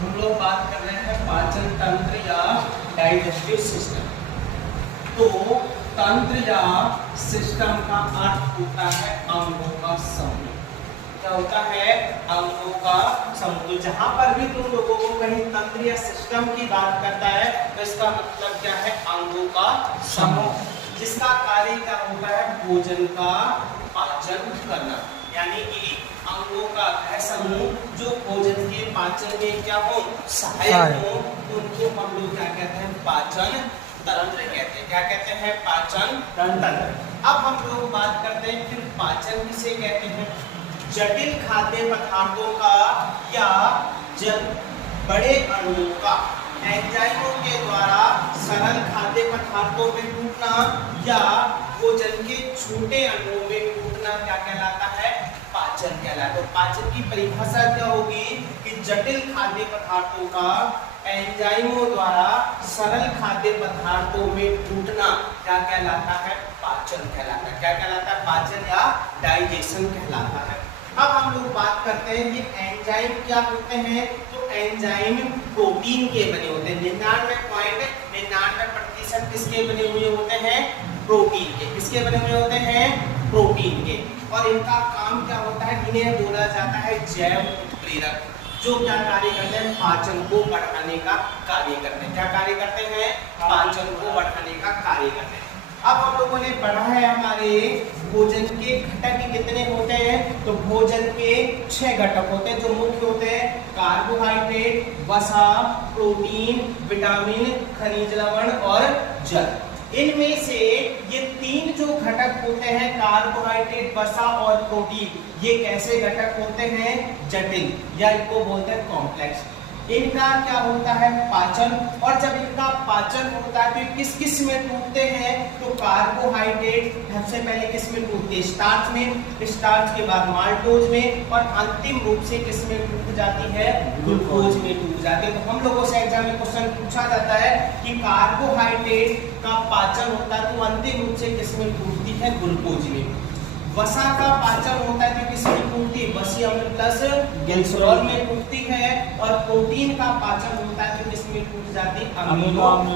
हम लोग बात कर रहे हैं पाचन तंत्र या डाइजेस्टिव सिस्टम। तो तंत्र या सिस्टम का अर्थ होता है अंगों का समूह। क्या होता है? अंगों का समूह। तो जहां पर भी तुम लोगों को कहीं तंत्र या सिस्टम की बात करता है तो इसका मतलब क्या है? अंगों का समूह, जिसका कार्य क्या होता है? भोजन का पाचन करना। यानी कि अंगों का है समूह जो भोजन के पाचन में क्या हो? सहायक हो। उनको हम लोग क्या कहते हैं? पाचन तंत्र कहते हैं। क्या कहते हैं? पाचन तंत्र। अब हम लोग बात करते हैं फिर पाचन किसे कहते हैं? जटिल खाद्य पदार्थों का या बड़े अणुओं का एंजाइमों के द्वारा सरल खाद्य पदार्थों में टूटना या भोजन के छोटे अणुओं में टूटना क्या कहलाता है? पाचन कहलाता है। तो पाचन की परिभाषा क्या होगी कि जटिल खाद्य पदार्थों का एंजाइमों द्वारा सरल खाद्य पदार्थों में टूटना क्या कहलाता है? पाचन कहलाता है। क्या कहलाता है? पाचन या डाइजेशन कहलाता है। अब हम लोग बात करते हैं ये एंजाइम क्या होते हैं। तो एंजाइम प्रोटीन के बने होते हैं। 99.99% किसके बने हुए होते हैं? प्रोटीन के। किसके बने हुए होते हैं? प्रोटीन के। और इनका काम क्या होता है? इन्हें बोला जाता है जैव उत्प्रेरक, जो क्या कार्य करते हैं? पाचन को बढ़ाने का कार्य करते हैं। क्या कार्य करते हैं? पाचन को बढ़ाने का कार्य करते हैं। अब हम लोगों ने पढ़ा है हमारे भोजन के घटक कितने होते हैं। तो भोजन के 6 घटक होते हैं जो मुख्य होते हैं। कार्बोहाइड्रेट, वसा, प्रोटीन, विटामिन, खनिज लवण और जल। इनमें से ये 3 जो घटक होते हैं, कार्बोहाइड्रेट, वसा और प्रोटीन, ये कैसे घटक होते हैं? जटिल, या इनको बोलते हैं कॉम्प्लेक्स। इनका क्या होता है? पाचन। और जब इनका पाचन होता है तो किस किस में टूटते हैं? तो कार्बोहाइड्रेट सबसे पहले किस में टूटते हैं? स्टार्च में, स्टार्च के बाद माल्टोज में, और अंतिम रूप से किस में टूट जाती है? ग्लूकोज में टूट जाती है। तो हम लोगों से एग्जाम में क्वेश्चन पूछा जाता है कि कार्बोहाइड्रेट का पाचन होता है तो अंतिम रूप से किस में टूटती है? ग्लूकोज में। वसा का पाचन होता है तो किसमें टूटती है? वसीय अम्ल प्लस ग्लिसरॉल में टूटती है। और प्रोटीन का पाचन होता है तो किसमें टूट जाती है? अमीनो अम्ल।